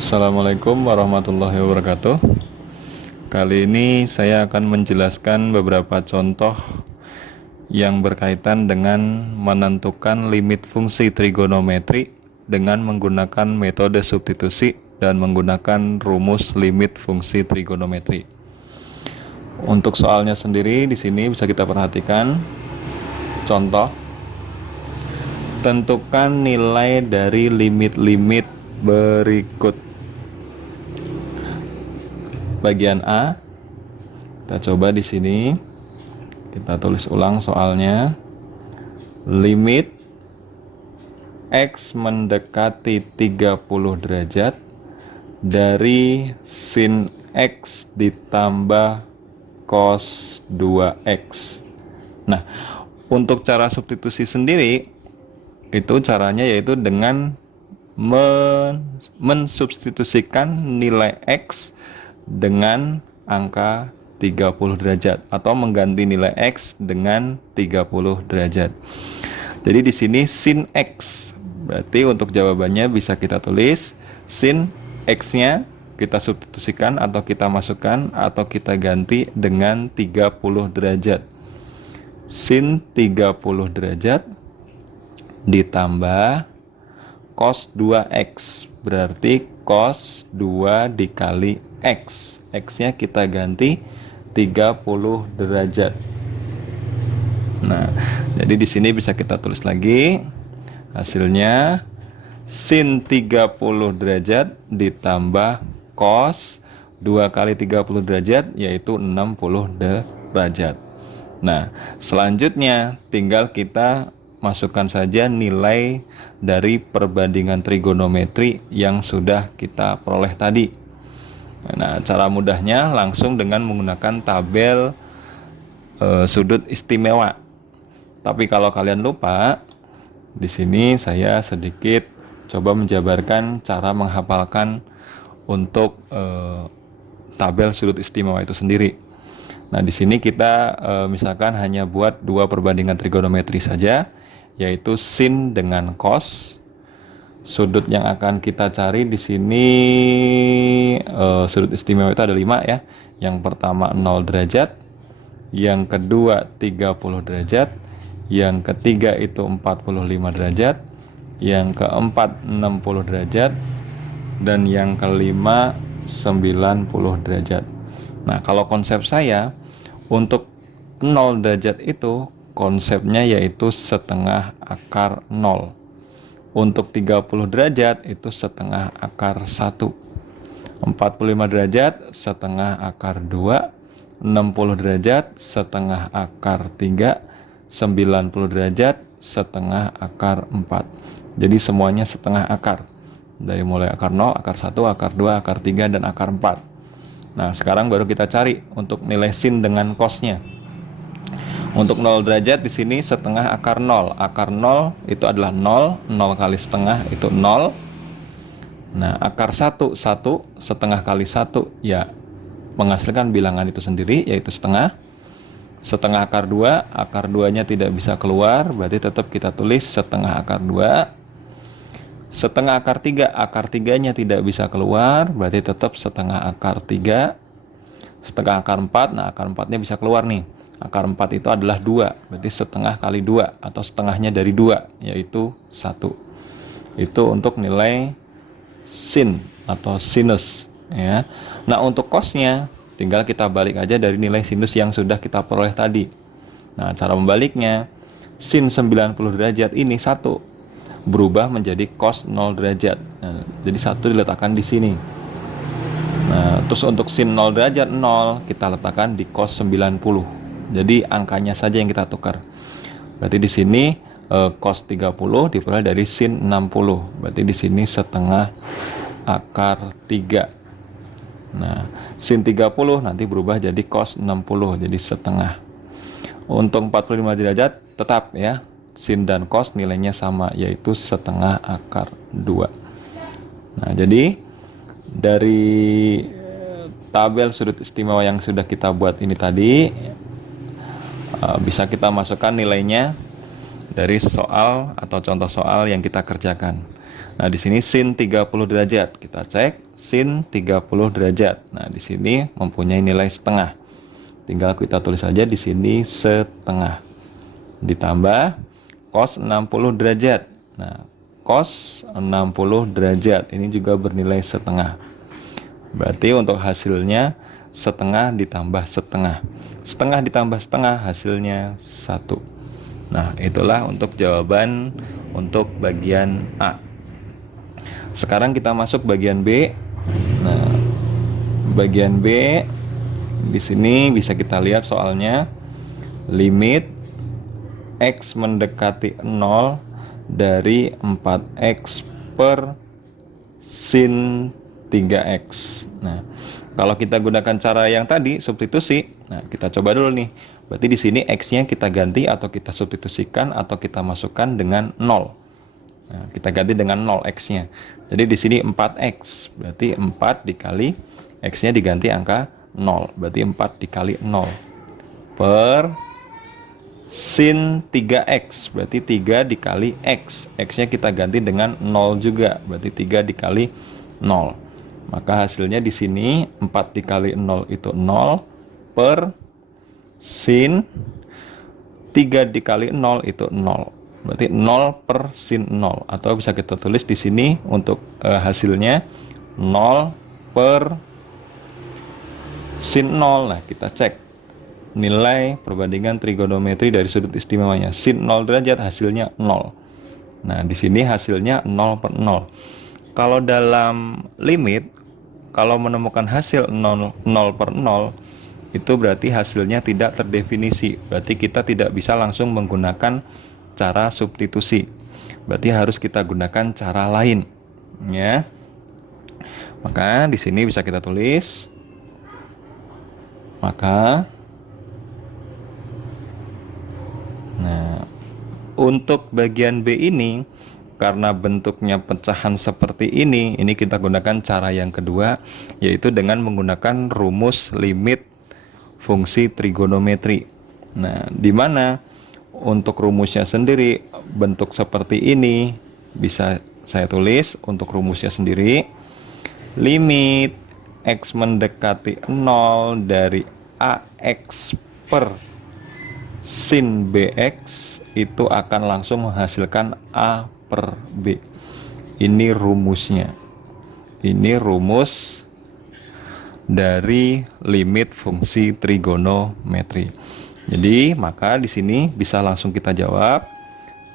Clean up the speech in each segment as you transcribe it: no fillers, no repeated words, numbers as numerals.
Assalamualaikum warahmatullahi wabarakatuh. Kali ini saya akan menjelaskan beberapa contoh yang berkaitan dengan menentukan limit fungsi trigonometri dengan menggunakan metode substitusi dan menggunakan rumus limit fungsi trigonometri. Untuk soalnya sendiri di sini bisa kita perhatikan. Contoh, tentukan nilai dari limit-limit berikut. Bagian A, kita coba di sini. Kita tulis ulang soalnya. Limit X mendekati 30 derajat dari sin X ditambah cos 2X. Nah, untuk cara substitusi sendiri, itu caranya yaitu dengan mensubstitusikan nilai X dengan angka 30 derajat atau mengganti nilai X dengan 30 derajat. Jadi di sini sin X. Berarti untuk jawabannya bisa kita tulis sin X-nya kita substitusikan atau kita masukkan atau kita ganti dengan 30 derajat. Sin 30 derajat ditambah cos 2X. Berarti cos 2 dikali X. X-nya kita ganti 30 derajat. Nah, jadi di sini bisa kita tulis lagi. Hasilnya sin 30 derajat ditambah cos 2 kali 30 derajat yaitu 60 derajat. Nah, selanjutnya tinggal kita masukkan saja nilai dari perbandingan trigonometri yang sudah kita peroleh tadi. Nah, cara mudahnya langsung dengan menggunakan tabel sudut istimewa. Tapi kalau kalian lupa, di sini saya sedikit coba menjabarkan cara menghafalkan untuk tabel sudut istimewa itu sendiri. Nah, di sini kita misalkan hanya buat dua perbandingan trigonometri saja, yaitu sin dengan cos. Sudut yang akan kita cari di sini sudut istimewa itu ada 5 ya. Yang pertama 0 derajat, yang kedua 30 derajat, yang ketiga itu 45 derajat, yang keempat 60 derajat, dan yang kelima 90 derajat. Nah, kalau konsep saya untuk 0 derajat itu konsepnya yaitu setengah akar 0. Untuk 30 derajat itu setengah akar 1. 45 derajat setengah akar 2. 60 derajat setengah akar 3. 90 derajat setengah akar 4. Jadi semuanya setengah akar. Dari mulai akar 0, akar 1, akar 2, akar 3, dan akar 4. Nah, sekarang baru kita cari untuk nilai sin dengan cosnya. Untuk 0 derajat di sini setengah akar 0. Akar 0 itu adalah 0. 0 kali setengah itu 0. Nah, akar 1, 1 setengah kali 1 ya menghasilkan bilangan itu sendiri yaitu setengah. Setengah akar 2, akar 2-nya tidak bisa keluar, berarti tetap kita tulis setengah akar 2. Setengah akar 3, akar 3-nya tidak bisa keluar, berarti tetap setengah akar 3. Setengah akar 4, nah akar 4-nya bisa keluar nih. Akar 4 itu adalah 2, berarti setengah kali 2 atau setengahnya dari 2, yaitu 1. Itu untuk nilai sin atau sinus ya. Nah, untuk cosnya tinggal kita balik aja dari nilai sinus yang sudah kita peroleh tadi. Nah, cara membaliknya, sin 90 derajat ini 1 berubah menjadi cos 0 derajat. Nah, jadi 1 diletakkan di sini. Nah, terus untuk sin 0 derajat 0 kita letakkan di cos 90. Jadi angkanya saja yang kita tukar. Berarti di sini cos 30 diperoleh dari sin 60. Berarti di sini setengah akar 3. Nah, sin 30 nanti berubah jadi cos 60, jadi setengah. Untuk 45 derajat tetap ya, sin dan cos nilainya sama, yaitu setengah akar 2. Nah, jadi dari tabel sudut istimewa yang sudah kita buat ini tadi, bisa kita masukkan nilainya dari soal atau contoh soal yang kita kerjakan. Nah, di sini sin 30 derajat. Kita cek sin 30 derajat. Nah, di sini mempunyai nilai setengah. Tinggal kita tulis saja di sini setengah. Ditambah cos 60 derajat. Nah, cos 60 derajat ini juga bernilai setengah. Berarti untuk hasilnya setengah ditambah setengah. Setengah ditambah setengah hasilnya 1. Nah, itulah untuk jawaban untuk bagian A. Sekarang kita masuk bagian B. Nah, bagian B di sini bisa kita lihat soalnya limit X mendekati 0 dari 4X per sin 3X. Nah, kalau kita gunakan cara yang tadi substitusi, nah kita coba dulu nih. Berarti di sini X-nya kita ganti atau kita substitusikan atau kita masukkan dengan 0. Nah, kita ganti dengan 0 X-nya. Jadi di sini 4X, berarti 4 dikali X-nya diganti angka 0. Berarti 4 dikali 0 per sin 3X, berarti 3 dikali X. X-nya kita ganti dengan 0 juga, berarti 3 dikali 0. Maka hasilnya di sini 4 dikali 0 itu 0 per sin 3 dikali 0 itu 0. Berarti 0 per sin 0, atau bisa kita tulis di sini untuk hasilnya 0 per sin 0. Nah, kita cek nilai perbandingan trigonometri dari sudut istimewanya. Sin 0 derajat hasilnya 0. Nah, di sini hasilnya 0 per 0. Kalau dalam limit, kalau menemukan hasil 0 per 0, itu berarti hasilnya tidak terdefinisi. Berarti kita tidak bisa langsung menggunakan cara substitusi. Berarti harus kita gunakan cara lain, ya. Maka di sini bisa kita tulis. Nah, untuk bagian B ini, karena bentuknya pecahan seperti ini kita gunakan cara yang kedua, yaitu dengan menggunakan rumus limit fungsi trigonometri. Nah, di mana untuk rumusnya sendiri bentuk seperti ini bisa saya tulis untuk rumusnya sendiri. Limit X mendekati 0 dari AX per sin BX itu akan langsung menghasilkan A per B. Ini rumusnya. Ini rumus dari limit fungsi trigonometri. Jadi, maka di sini bisa langsung kita jawab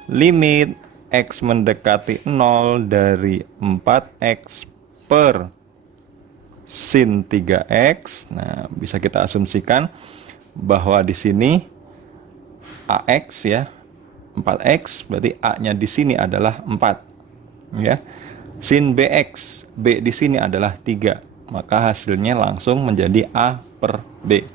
limit X mendekati 0 dari 4X per sin 3X. Nah, bisa kita asumsikan bahwa di sini AX ya, 4X, berarti A-nya di sini adalah 4. Ya. Sin BX, B di sini adalah 3. Maka hasilnya langsung menjadi A per B.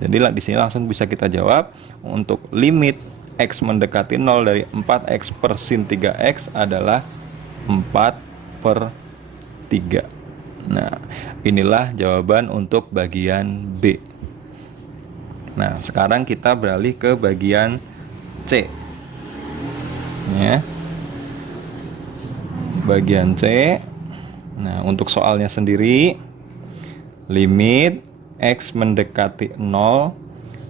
Jadi di sini langsung bisa kita jawab untuk limit X mendekati 0 dari 4X per sin 3X adalah 4 per 3. Nah, inilah jawaban untuk bagian B. Nah, sekarang kita beralih ke bagian C. Ya. Bagian C. Nah, untuk soalnya sendiri, limit X mendekati 0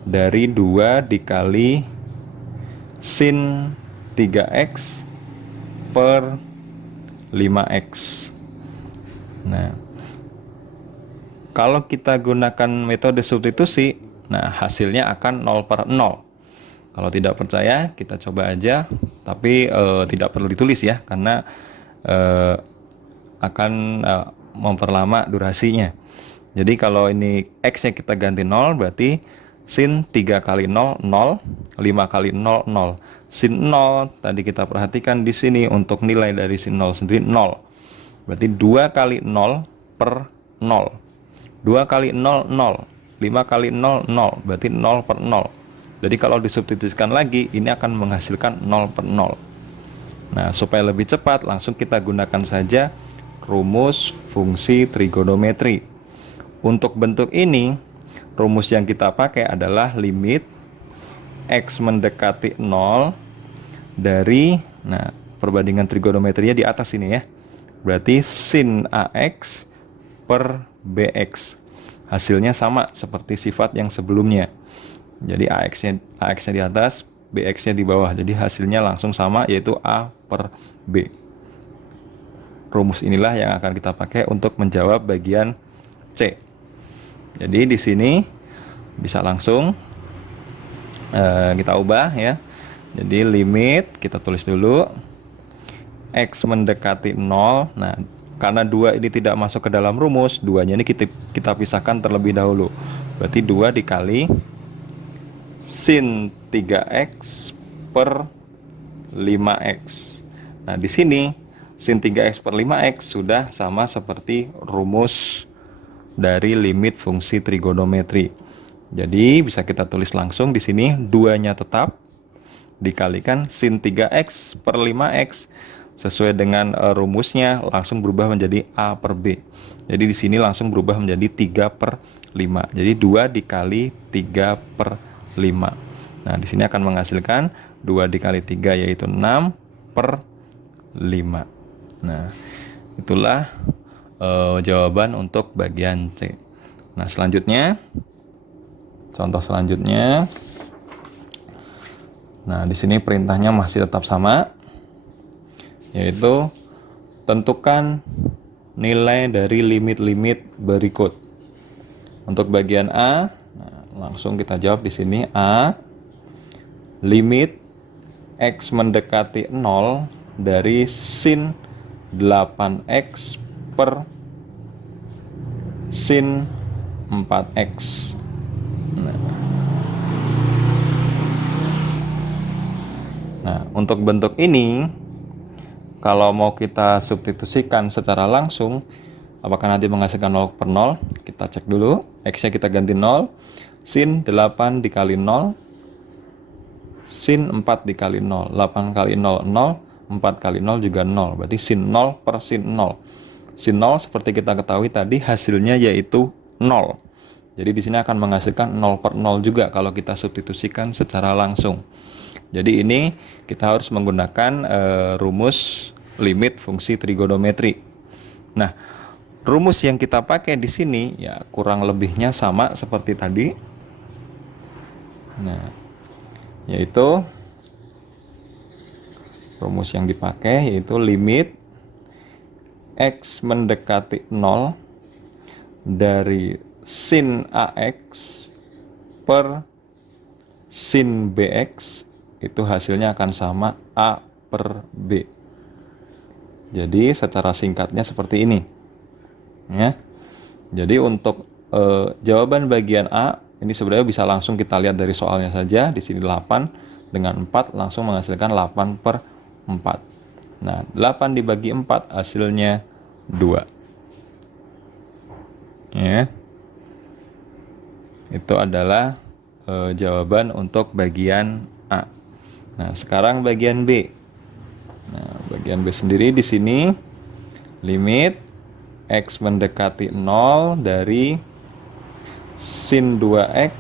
dari 2 dikali sin 3X per 5X. Nah, kalau kita gunakan metode substitusi, nah hasilnya akan 0 per 0. Kalau tidak percaya, kita coba aja, tapi tidak perlu ditulis ya, karena akan memperlama durasinya. Jadi kalau ini X-nya kita ganti 0, berarti sin 3 kali 0, 0, 5 kali 0, 0. Sin 0, tadi kita perhatikan di sini untuk nilai dari sin 0 sendiri 0. Berarti 2 kali 0 per 0. 2 kali 0, 0. 5 kali 0, 0. Berarti 0 per 0. Jadi kalau disubstitusikan lagi, ini akan menghasilkan 0 per 0. Nah, supaya lebih cepat, langsung kita gunakan saja rumus fungsi trigonometri. Untuk bentuk ini, rumus yang kita pakai adalah limit X mendekati 0 dari, nah perbandingan trigonometrinya di atas ini ya. Berarti sin AX per BX. Hasilnya sama seperti sifat yang sebelumnya. Jadi AX-nya di atas, BX-nya di bawah. Jadi hasilnya langsung sama, yaitu A per B. Rumus inilah yang akan kita pakai untuk menjawab bagian C. Jadi di sini bisa langsung kita ubah ya. Jadi limit kita tulis dulu X mendekati 0. Nah, karena 2 ini tidak masuk ke dalam rumus, 2-nya ini kita pisahkan terlebih dahulu. Berarti 2 dikali sin 3X per 5X. Nah, di sini sin 3X per 5X sudah sama seperti rumus dari limit fungsi trigonometri. Jadi bisa kita tulis langsung di sini 2-nya tetap dikalikan sin 3X per 5X sesuai dengan rumusnya langsung berubah menjadi A per B. Jadi di sini langsung berubah menjadi 3 per 5. Jadi 2 dikali 3 per 5. Nah, di sini akan menghasilkan 2 dikali 3 yaitu 6 per 5. Nah, itulah jawaban untuk bagian C. Nah, selanjutnya contoh selanjutnya. Nah, di sini perintahnya masih tetap sama, yaitu tentukan nilai dari limit-limit berikut. Untuk bagian A, nah, langsung kita jawab di sini A, limit X mendekati 0 dari sin 8X per sin 4X. Nah, untuk bentuk ini kalau mau kita substitusikan secara langsung, apakah nanti menghasilkan 0 per 0? Kita cek dulu. X-nya kita ganti 0. Sin 8 dikali 0. Sin 4 dikali 0. 8 kali 0, 0. 4 kali 0 juga 0. Berarti sin 0 per sin 0. Sin 0 seperti kita ketahui tadi hasilnya yaitu 0. Jadi di sini akan menghasilkan 0 per 0 juga kalau kita substitusikan secara langsung. Jadi ini kita harus menggunakan rumus limit fungsi trigonometri. Nah, rumus yang kita pakai di sini ya kurang lebihnya sama seperti tadi. Nah, yaitu rumus yang dipakai yaitu limit X mendekati 0 dari sin AX per sin BX, itu hasilnya akan sama A per B. Jadi secara singkatnya seperti ini ya. Jadi untuk jawaban bagian A ini sebenarnya bisa langsung kita lihat dari soalnya saja. Di sini 8 dengan 4 langsung menghasilkan 8 per 4. Nah, 8 dibagi 4 hasilnya 2 ya. Itu adalah jawaban untuk bagian A. Nah, sekarang bagian B. Nah, bagian B sendiri di sini limit X mendekati 0 dari sin 2X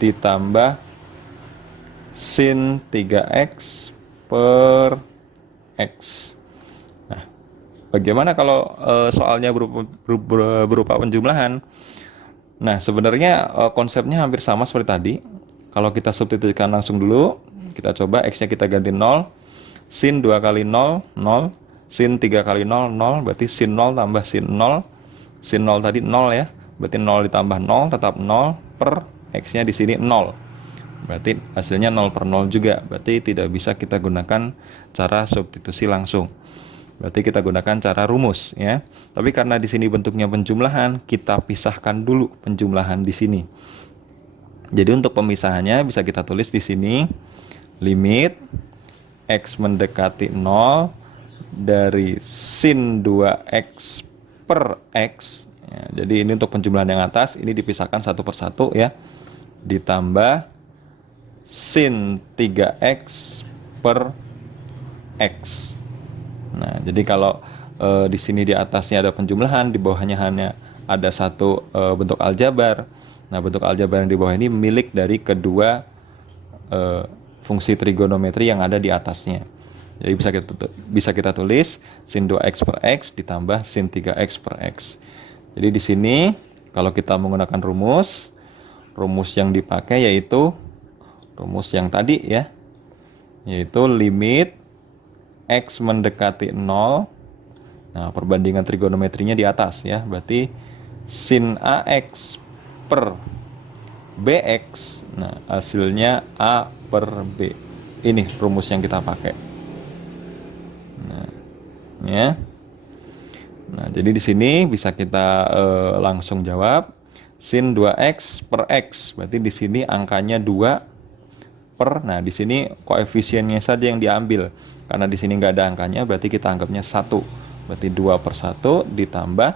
ditambah sin 3X per X. Nah, bagaimana kalau soalnya berupa penjumlahan? Nah, sebenarnya konsepnya hampir sama seperti tadi. Kalau kita substitusikan langsung dulu, kita coba X-nya kita ganti 0. Sin 2 kali 0, 0. Sin 3 kali 0, 0. Berarti sin 0 tambah sin 0. Sin 0 tadi 0 ya. Berarti 0 ditambah 0 tetap 0 per X-nya di sini 0. Berarti hasilnya 0 per 0 juga. Berarti tidak bisa kita gunakan cara substitusi langsung. Berarti kita gunakan cara rumus ya. Tapi karena di sini bentuknya penjumlahan, kita pisahkan dulu penjumlahan di sini. Jadi untuk pemisahannya bisa kita tulis di sini limit X mendekati 0 dari sin 2X per X ya, jadi ini untuk penjumlahan yang atas, ini dipisahkan satu persatu ya, ditambah sin 3X per X. Nah, jadi kalau di sini di atasnya ada penjumlahan, di bawahnya hanya ada satu bentuk aljabar. Nah, bentuk aljabar yang di bawah ini milik dari kedua fungsi trigonometri yang ada di atasnya. Jadi bisa kita tulis sin 2x per x ditambah sin 3x per x. Jadi di sini kalau kita menggunakan rumus yang dipakai yaitu rumus yang tadi ya, yaitu limit x mendekati 0. Nah, perbandingan trigonometrinya di atas ya, berarti sin ax per bx. Nah, hasilnya a per b. Ini rumus yang kita pakai. Nah, ya. Nah, jadi di sini bisa kita langsung jawab sin 2x per x. Berarti di sini angkanya 2 per, nah di sini koefisiennya saja yang diambil. Karena di sini nggak ada angkanya, berarti kita anggapnya 1. Berarti 2 per 1 ditambah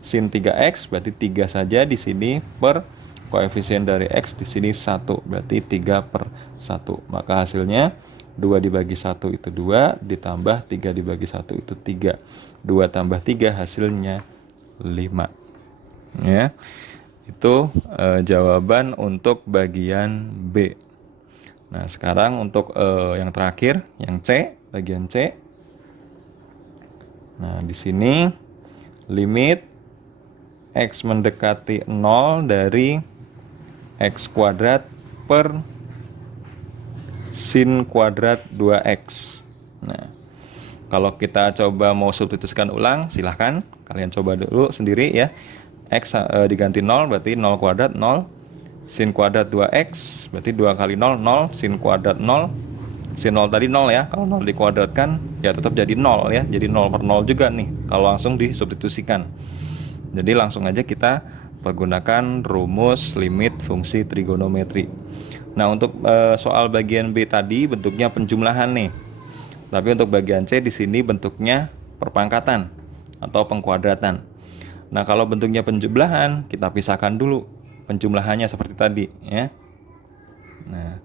sin 3x, berarti 3 saja di sini per koefisien dari x di sini 1, berarti 3 per 1. Maka hasilnya 2 dibagi 1 itu 2, ditambah 3 dibagi 1 itu 3. 2 tambah 3 hasilnya 5. Ya. Itu jawaban untuk bagian B. Nah, sekarang untuk yang terakhir, yang C, bagian C. Nah, di sini limit x mendekati 0 dari x kuadrat per sin kuadrat 2x. Nah, kalau kita coba mau substitusikan ulang, silahkan kalian coba dulu sendiri ya. X diganti 0 berarti 0 kuadrat 0, sin kuadrat 2x berarti 2 kali 0 0, sin kuadrat 0, sin 0 tadi 0 ya, kalau 0 dikuadratkan ya tetap jadi 0 ya, jadi 0 per 0 juga nih kalau langsung disubstitusikan. Jadi langsung aja kita menggunakan rumus limit fungsi trigonometri. Nah, untuk soal bagian B tadi bentuknya penjumlahan nih. Tapi untuk bagian C di sini bentuknya perpangkatan atau pengkuadratan. Nah, kalau bentuknya penjumlahan, kita pisahkan dulu penjumlahannya seperti tadi ya. Nah,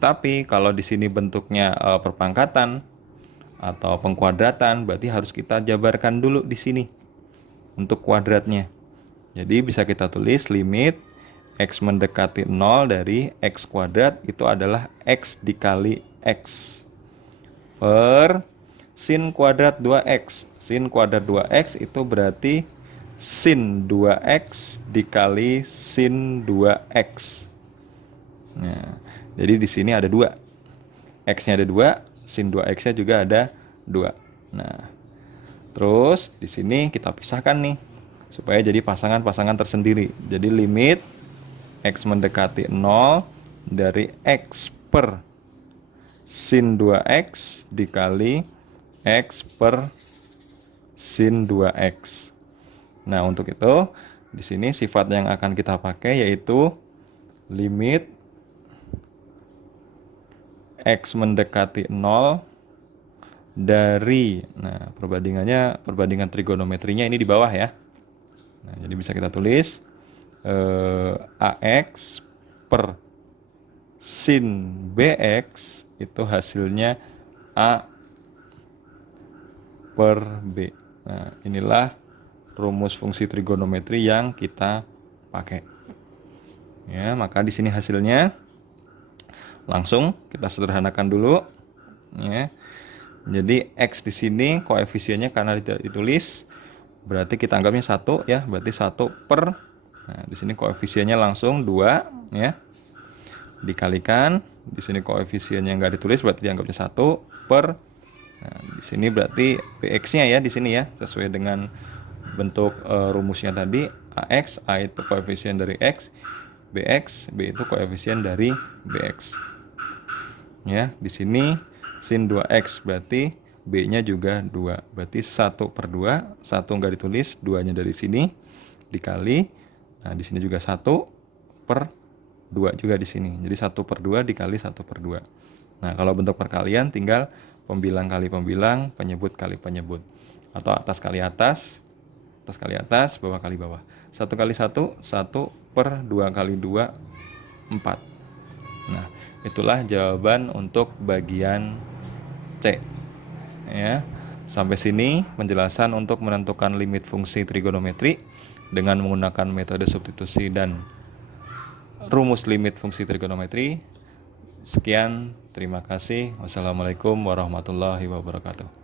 tapi kalau di sini bentuknya perpangkatan atau pengkuadratan, berarti harus kita jabarkan dulu di sini untuk kuadratnya. Jadi bisa kita tulis limit x mendekati 0 dari x kuadrat itu adalah x dikali x per sin kuadrat 2x. Sin kuadrat 2x itu berarti sin 2x dikali sin 2x. Nah, jadi di sini ada 2. X-nya ada 2, sin 2x-nya juga ada 2. Nah, terus di sini kita pisahkan nih supaya jadi pasangan-pasangan tersendiri. Jadi limit x mendekati 0 dari x per sin 2x dikali x per sin 2x. Nah, untuk itu di sini sifat yang akan kita pakai yaitu limit x mendekati 0 dari, nah perbandingan trigonometrinya ini di bawah ya. Nah, jadi bisa kita tulis ax per sin bx itu hasilnya a per b. Nah, inilah rumus fungsi trigonometri yang kita pakai. Ya, maka di sini hasilnya langsung kita sederhanakan dulu. Ya. Jadi x di sini koefisiennya karena tidak ditulis, berarti kita anggapnya 1 ya, berarti 1 per. Nah, di sini koefisiennya langsung 2 ya. Dikalikan, di sini koefisiennya nggak ditulis berarti dianggapnya 1 per. Nah, di sini berarti bx-nya ya di sini ya, sesuai dengan bentuk rumusnya tadi, ax, a itu koefisien dari x, bx, b itu koefisien dari bx. Ya, di sini sin 2x berarti b-nya juga 2. Berarti 1 per 2, 1 nggak ditulis, 2-nya dari sini dikali. Nah, di sini juga 1 per 2 juga di sini. Jadi 1 per 2 dikali 1 per 2. Nah, kalau bentuk perkalian tinggal pembilang kali pembilang, penyebut kali penyebut. Atau atas kali atas kali atas, bawah kali bawah. 1 kali 1, 1 per 2 kali 2, 4. Nah, itulah jawaban untuk bagian C. Ya. Sampai sini penjelasan untuk menentukan limit fungsi trigonometri dengan menggunakan metode substitusi dan rumus limit fungsi trigonometri. Sekian, terima kasih. Wassalamualaikum warahmatullahi wabarakatuh.